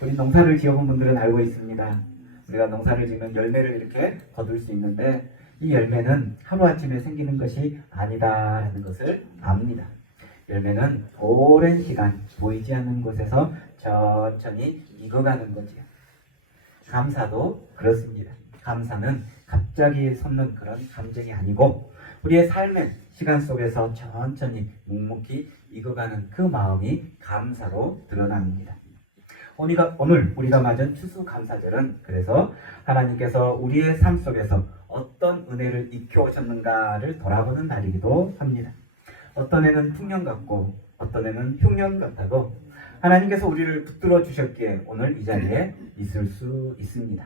우리 농사를 지어본 분들은 알고 있습니다. 우리가 농사를 지으면 열매를 이렇게 거둘 수 있는데 이 열매는 하루아침에 생기는 것이 아니다라는 것을 압니다. 열매는 오랜 시간 보이지 않는 곳에서 천천히 익어가는 거지요. 감사도 그렇습니다. 감사는 갑자기 솟는 그런 감정이 아니고 우리의 삶의 시간 속에서 천천히 묵묵히 익어가는 그 마음이 감사로 드러납니다. 오늘 우리가 맞은 추수감사절은 그래서 하나님께서 우리의 삶 속에서 어떤 은혜를 익혀 오셨는가를 돌아보는 날이기도 합니다. 어떤 해는 풍년 같고 어떤 해는 흉년 같아도 하나님께서 우리를 붙들어 주셨기에 오늘 이 자리에 있을 수 있습니다.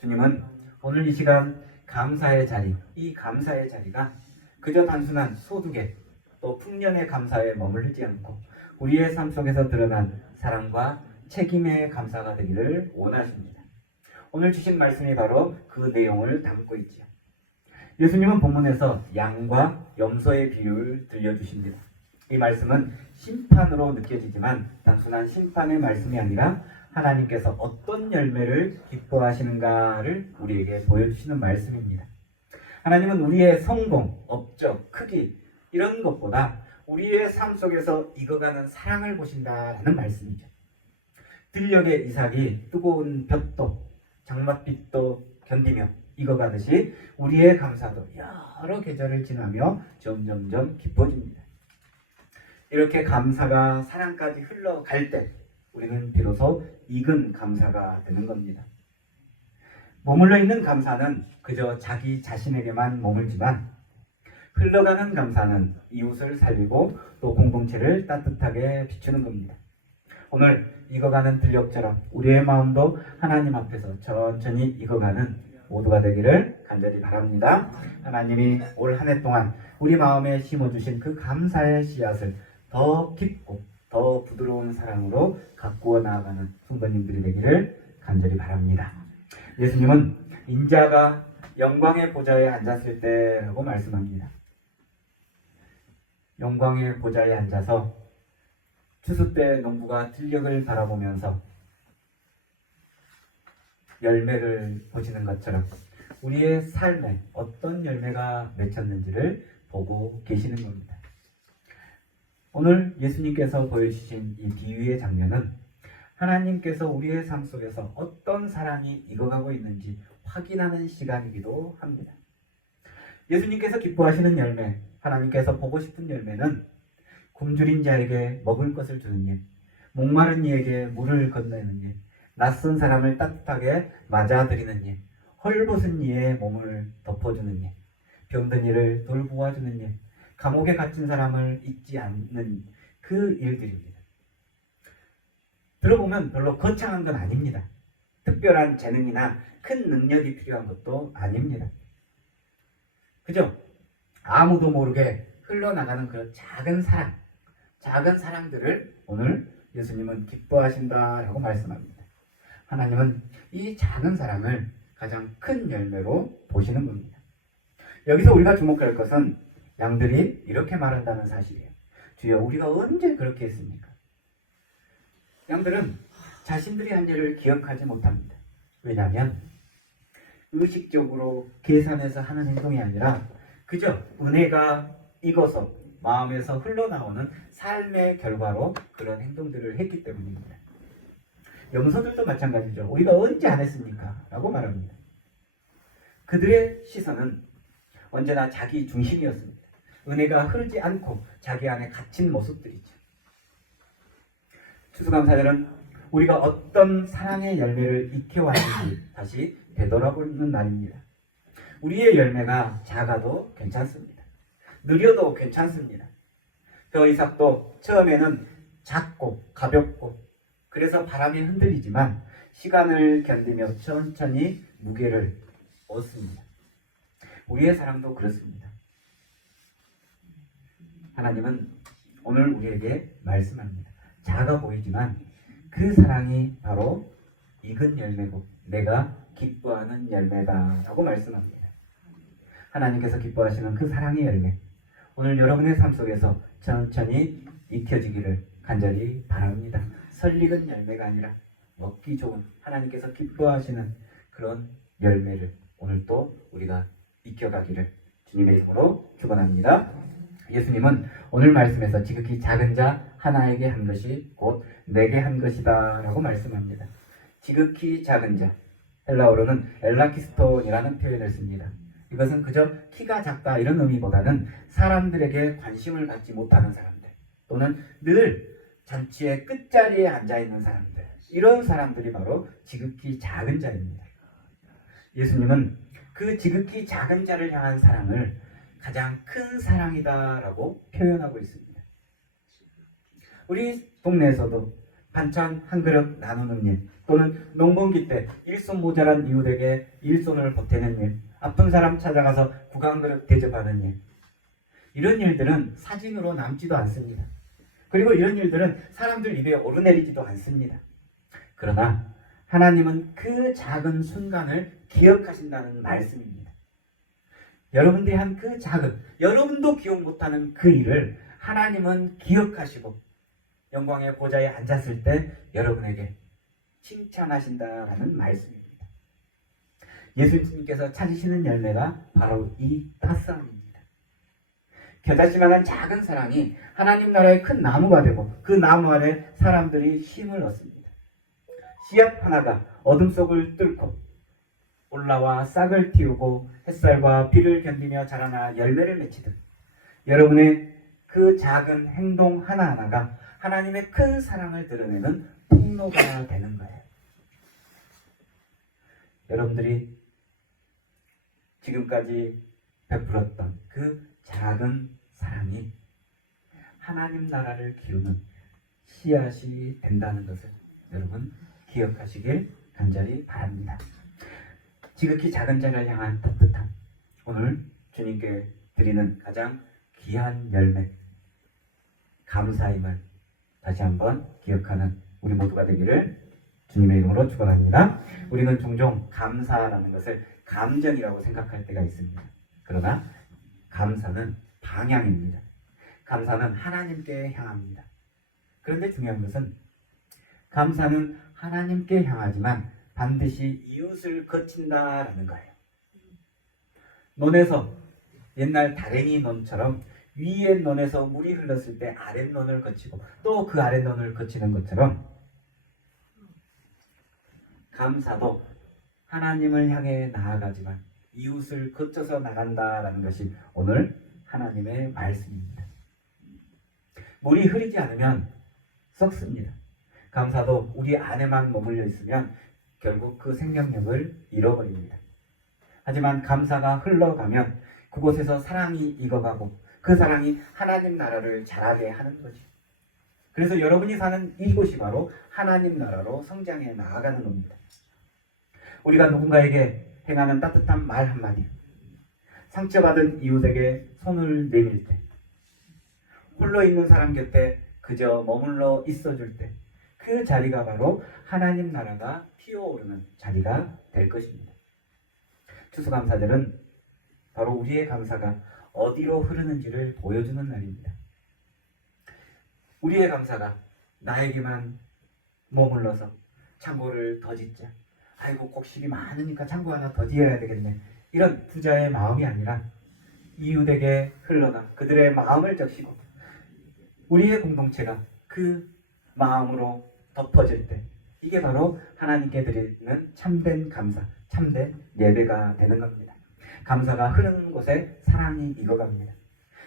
주님은 오늘 이 시간 감사의 자리, 이 감사의 자리가 그저 단순한 소득에 또 풍년의 감사에 머무르지 않고 우리의 삶 속에서 드러난 사랑과 책임의 감사가 되기를 원하십니다. 오늘 주신 말씀이 바로 그 내용을 담고 있지요. 예수님은 본문에서 양과 염소의 비유를 들려주십니다. 이 말씀은 심판으로 느껴지지만 단순한 심판의 말씀이 아니라 하나님께서 어떤 열매를 기뻐하시는가를 우리에게 보여주시는 말씀입니다. 하나님은 우리의 성공, 업적, 크기 이런 것보다 우리의 삶 속에서 익어가는 사랑을 보신다라는 말씀이죠. 들녘의 이삭이 뜨거운 볕도 장맛빛도 견디며 익어가듯이 우리의 감사도 여러 계절을 지나며 점점점 깊어집니다. 이렇게 감사가 사랑까지 흘러갈 때 우리는 비로소 익은 감사가 되는 겁니다. 머물러 있는 감사는 그저 자기 자신에게만 머물지만 흘러가는 감사는 이웃을 살리고 또 공동체를 따뜻하게 비추는 겁니다. 오늘 익어가는 들녘처럼 우리의 마음도 하나님 앞에서 천천히 익어가는 모두가 되기를 간절히 바랍니다. 하나님이 올 한 해 동안 우리 마음에 심어주신 그 감사의 씨앗을 더 깊고 더 부드러운 사랑으로 가꾸어 나아가는 성도님들이 되기를 간절히 바랍니다. 예수님은 인자가 영광의 보좌에 앉았을 때라고 말씀합니다. 영광의 보좌에 앉아서 추수 때 농부가 들녘을 바라보면서 열매를 보시는 것처럼 우리의 삶에 어떤 열매가 맺혔는지를 보고 계시는 겁니다. 오늘 예수님께서 보여주신 이 비유의 장면은 하나님께서 우리의 삶 속에서 어떤 사랑이 익어가고 있는지 확인하는 시간이기도 합니다. 예수님께서 기뻐하시는 열매, 하나님께서 보고 싶은 열매는 굶주린 자에게 먹을 것을 주는 일, 목마른 이에게 물을 건네는 일, 낯선 사람을 따뜻하게 맞아들이는 일, 헐벗은 이의 몸을 덮어주는 일, 병든 이를 돌보아주는 일, 감옥에 갇힌 사람을 잊지 않는 그 일들입니다. 들어보면 별로 거창한 건 아닙니다. 특별한 재능이나 큰 능력이 필요한 것도 아닙니다. 그죠? 아무도 모르게 흘러나가는 그 작은 사랑들을 오늘 예수님은 기뻐하신다라고 말씀합니다. 하나님은 이 작은 사랑을 가장 큰 열매로 보시는 겁니다. 여기서 우리가 주목할 것은 양들이 이렇게 말한다는 사실이에요. 주여, 우리가 언제 그렇게 했습니까? 양들은 자신들이 한 일을 기억하지 못합니다. 왜냐하면 의식적으로 계산해서 하는 행동이 아니라 그저 은혜가 익어서 마음에서 흘러나오는 삶의 결과로 그런 행동들을 했기 때문입니다. 염소들도 마찬가지죠. 우리가 언제 안 했습니까? 라고 말합니다. 그들의 시선은 언제나 자기 중심이었습니다. 은혜가 흐르지 않고 자기 안에 갇힌 모습들이죠. 추수감사절은 우리가 어떤 사랑의 열매를 익혀왔는지 다시 되돌아보는 날입니다. 우리의 열매가 작아도 괜찮습니다. 느려도 괜찮습니다. 저 이삭도 처음에는 작고 가볍고 그래서 바람이 흔들리지만 시간을 견디며 천천히 무게를 얻습니다. 우리의 사랑도 그렇습니다. 하나님은 오늘 우리에게 말씀합니다. 작아 보이지만 그 사랑이 바로 익은 열매고 내가 기뻐하는 열매다 라고 말씀합니다. 하나님께서 기뻐하시는 그 사랑의 열매, 오늘 여러분의 삶 속에서 천천히 익혀지기를 간절히 바랍니다. 설익은 열매가 아니라 먹기 좋은 하나님께서 기뻐하시는 그런 열매를 오늘 또 우리가 익혀가기를 주님의 이름으로 축원합니다. 예수님은 오늘 말씀에서 지극히 작은 자 하나에게 한 것이 곧 내게 한 것이다 라고 말씀합니다. 지극히 작은 자, 헬라어로는 엘라키스톤이라는 표현을 씁니다. 이것은 그저 키가 작다 이런 의미보다는 사람들에게 관심을 받지 못하는 사람들, 또는 늘 잔치의 끝자리에 앉아있는 사람들, 이런 사람들이 바로 지극히 작은 자입니다. 예수님은 그 지극히 작은 자를 향한 사랑을 가장 큰 사랑이다 라고 표현하고 있습니다. 우리 동네에서도 반찬 한 그릇 나누는 일, 또는 농번기 때 일손 모자란 이웃에게 일손을 보태는 일, 아픈 사람 찾아가서 국 한 그릇 대접하는 일, 이런 일들은 사진으로 남지도 않습니다. 그리고 이런 일들은 사람들 입에 오르내리지도 않습니다. 그러나 하나님은 그 작은 순간을 기억하신다는 말씀입니다. 여러분들이 한 그 작은, 여러분도 기억 못하는 그 일을 하나님은 기억하시고 영광의 보좌에 앉았을 때 여러분에게 칭찬하신다라는 말씀입니다. 예수님께서 찾으시는 열매가 바로 이 팥사랑입니다. 겨자씨만한 작은 사랑이 하나님 나라의 큰 나무가 되고 그 나무 아래 사람들이 힘을 얻습니다. 씨앗 하나가 어둠 속을 뚫고 올라와 싹을 틔우고 햇살과 비를 견디며 자라나 열매를 맺히듯 여러분의 그 작은 행동 하나하나가 하나님의 큰 사랑을 드러내는 통로가 되는 거예요. 여러분들이 지금까지 베풀었던 그 작은 사랑이 하나님 나라를 기우는 씨앗이 된다는 것을 여러분 기억하시길 간절히 바랍니다. 지극히 작은 자를 향한 따뜻함, 오늘 주님께 드리는 가장 귀한 열매, 감사임을 다시 한번 기억하는 우리 모두가 되기를 주님의 이름으로 축원합니다. 우리는 종종 감사라는 것을 감정이라고 생각할 때가 있습니다. 그러나 감사는 방향입니다. 감사는 하나님께 향합니다. 그런데 중요한 것은 감사는 하나님께 향하지만 반드시 이웃을 거친다라는 거예요. 논에서 옛날 다랭이 논처럼 위에 논에서 물이 흘렀을 때 아랫논을 거치고 또 그 아랫논을 거치는 것처럼 감사도 하나님을 향해 나아가지만 이웃을 거쳐서 나간다라는 것이 오늘 하나님의 말씀입니다. 물이 흐르지 않으면 썩습니다. 감사도 우리 안에만 머물러 있으면 결국 그 생명력을 잃어버립니다. 하지만 감사가 흘러가면 그곳에서 사랑이 익어가고 그 사랑이 하나님 나라를 자라게 하는 거죠. 그래서 여러분이 사는 이곳이 바로 하나님 나라로 성장해 나아가는 겁니다. 우리가 누군가에게 행하는 따뜻한 말 한마디, 상처받은 이웃에게 손을 내밀 때, 홀로 있는 사람 곁에 그저 머물러 있어줄 때, 그 자리가 바로 하나님 나라가 피어오르는 자리가 될 것입니다. 추수감사절은 바로 우리의 감사가 어디로 흐르는지를 보여주는 날입니다. 우리의 감사가 나에게만 머물러서 창고를 더 짓자, 아이고 곡식이 많으니까 창고 하나 더 지어야 되겠네, 이런 부자의 마음이 아니라 이웃에게 흘러가 그들의 마음을 적시고 우리의 공동체가 그 마음으로 덮어질 때, 이게 바로 하나님께 드리는 참된 감사, 참된 예배가 되는 겁니다. 감사가 흐르는 곳에 사랑이 익어갑니다.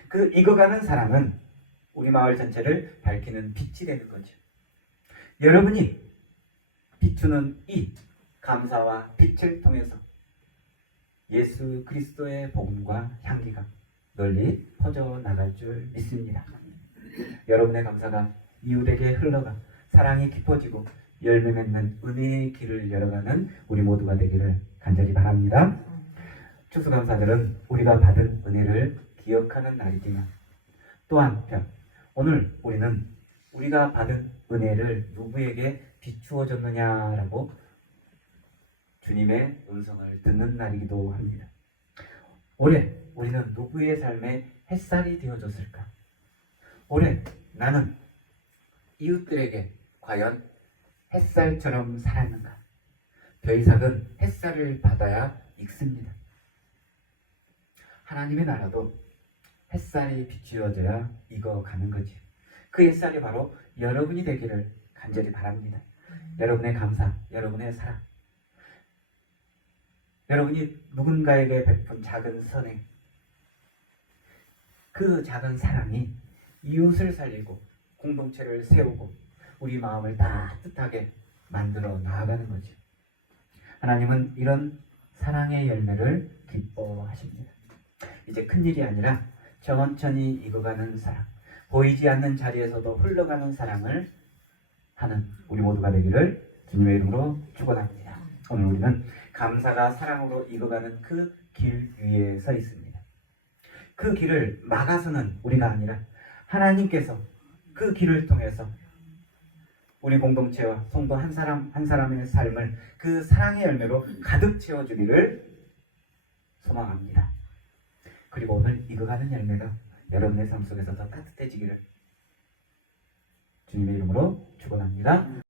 그 익어가는 사랑은 우리 마을 전체를 밝히는 빛이 되는 거죠. 여러분이 비추는 이 감사와 빛을 통해서 예수 그리스도의 복음과 향기가 널리 퍼져나갈 줄 믿습니다. 여러분의 감사가 이웃에게 흘러가 사랑이 깊어지고 열매 맺는 은혜의 길을 열어가는 우리 모두가 되기를 간절히 바랍니다. 추수감사절은 우리가 받은 은혜를 기억하는 날이지만 또 한편 오늘 우리는 우리가 받은 은혜를 누구에게 비추어 줬느냐라고 주님의 음성을 듣는 날이기도 합니다. 올해 우리는 누구의 삶에 햇살이 되어줬을까? 올해 나는 이웃들에게 과연 햇살처럼 살았는가? 벼이삭은 햇살을 받아야 익습니다. 하나님의 나라도 햇살이 비추어져야 익어가는 거지. 그 햇살이 바로 여러분이 되기를 간절히 바랍니다. 여러분의 감사, 여러분의 사랑, 여러분이 누군가에게 베푼 작은 선행, 그 작은 사랑이 이웃을 살리고 공동체를 세우고 우리 마음을 따뜻하게 만들어 나아가는 거죠. 하나님은 이런 사랑의 열매를 기뻐하십니다. 이제 큰일이 아니라 천천히 익어가는 사랑, 보이지 않는 자리에서도 흘러가는 사랑을 하는 우리 모두가 되기를 주님의 이름으로 축원합니다. 오늘 우리는 감사가 사랑으로 익어가는 그 길 위에 서 있습니다. 그 길을 막아서는 우리가 아니라 하나님께서 그 길을 통해서 우리 공동체와 성도 한 사람 한 사람의 삶을 그 사랑의 열매로 가득 채워주기를 소망합니다. 그리고 오늘 익어가는 열매가 여러분의 삶 속에서 더 따뜻해지기를 주님의 이름으로 축원합니다.